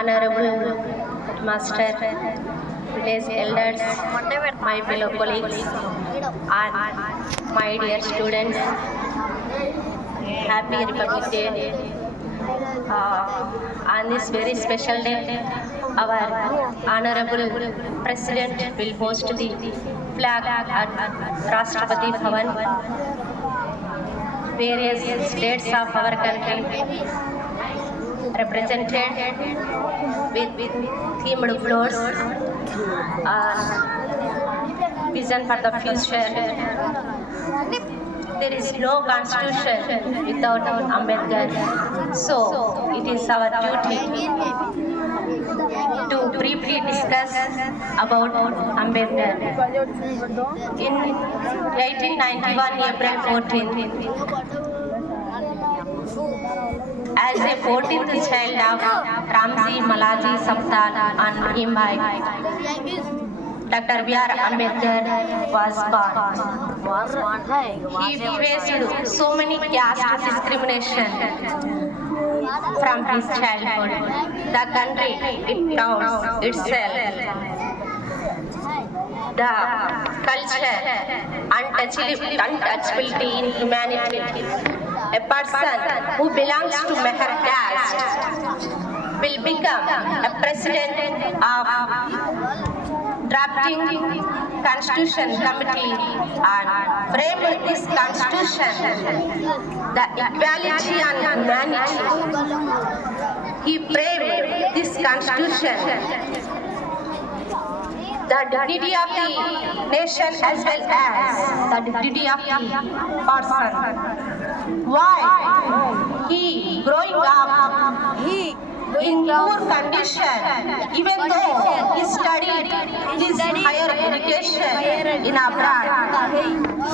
Honorable Master, today's elders, my fellow colleagues, and my dear students, Happy Republic Day. On this very special day, our Honorable President will host the flag at Rashtrapati Bhavan. Various states of our country represented with themed floors, vision for the future. There is no constitution without Ambedkar, so it is our duty to briefly discuss about Ambedkar. In 1891, April 14th, as a 14th child of Ramji Malaji Saptal and Bhimbai, Dr. B.R. Ambedkar was born. He faced so many caste discrimination from his childhood. The country, it proud itself. The culture, untouchability in humanity. A person who belongs to Meher caste will become a president of drafting Constitution Committee and frame this Constitution, the equality and humanity. He framed this Constitution, the dignity of the nation as well as the dignity of the person. Why? He growing up, in poor condition, even though he studied his higher education in abroad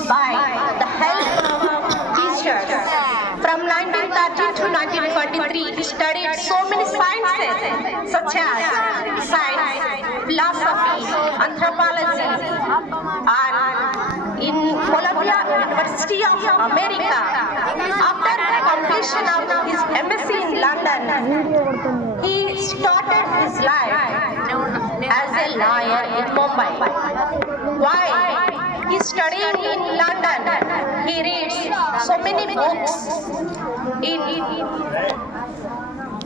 by the help of teachers. From 1930 to 1923, he studied so many sciences such as science, philosophy, anthropology, and in Columbia University of America. After the completion of his MSc in London, he started his life as a lawyer in Mumbai. While he studying in London, he reads so many books in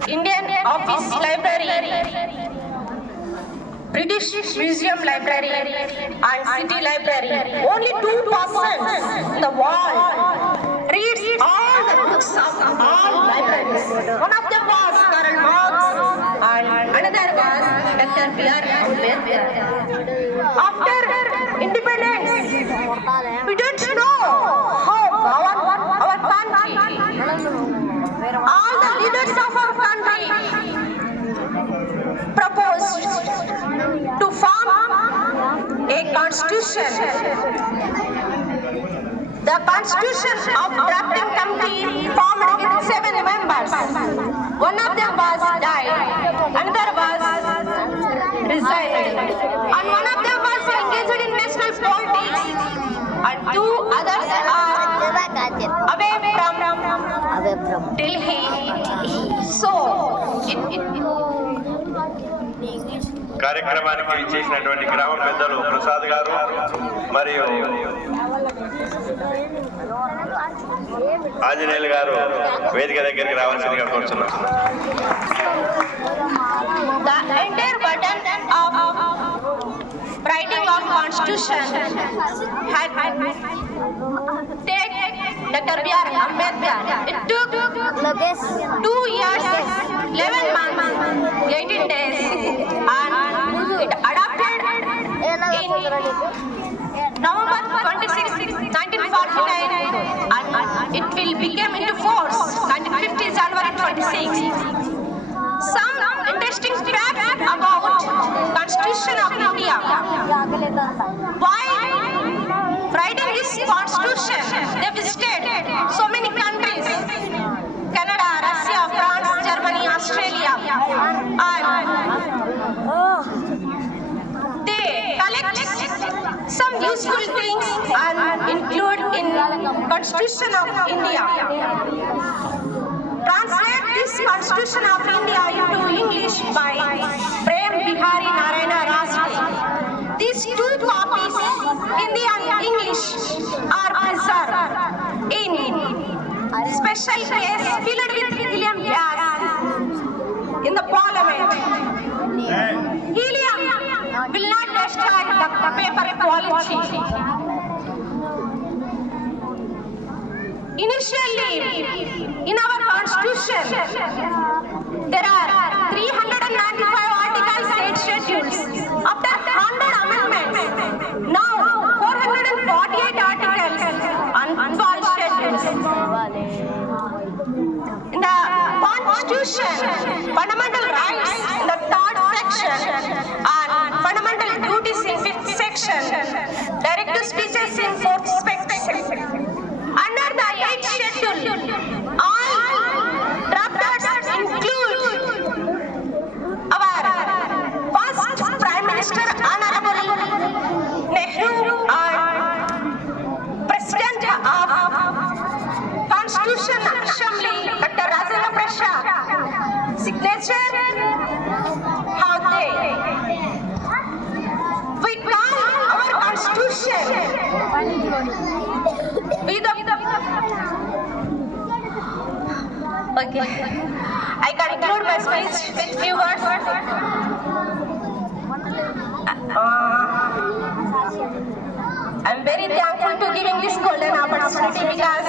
Indian Office Library, British Museum Library, and City Library. Only 2% in the world reads all the books of all libraries. One of them was Karl Marx and another was Dr. B.R. Ambedkar. After independence, we don't know how our country, all the leaders of our country proposed to form a constitution. The Constitution of Drafting Committee formed with 7 members. One of them was died, another was resigned, and one of them was engaged in national politics, and 2 others are away from Delhi. So, కార్యక్రమానికి ఇచ్చేసినటువంటి గ్రామ పెద్దలు ప్రసాద్ గారు మరియు ఆంజనేయులు గారు వేదిక దగ్గరికి రావాల్సిందిగా కోరుతున్నాం. The entire burden of writing of Constitution had taken Dr. B.R. Ambedkar. It took 2 years, 11 months, 18 days, and it adopted in November 26, 1949, and it will become into force 1950 January 26. Some interesting facts about Constitution of India. Why writing this Constitution, they visited so many countries: Canada, Russia, France, Germany, Australia, and they collect some useful things and include in Constitution of India. Translate this Constitution of India into English by Prem Bihari Narayana Rashtre. These two copies, Hindi and English, are preserved in special case filled with helium gas in the parliament. Helium will not destroy the paper quality. Initially, in our constitution, there are 395 articles, 8 schedules. After 100 amendments, now 448 articles and 12 schedules. In the constitution, fundamental rights in the 3rd section and fundamental duties in 5th section, directive speeches in 4th section. Under the 8th schedule, all drafters include our first Prime Minister Honorable Nehru and President of Constitution Assembly Dr. Rajendra Prasad. Signature have they. We call our Constitution Okay. I conclude my speech with few words. I'm very thankful to giving this golden opportunity because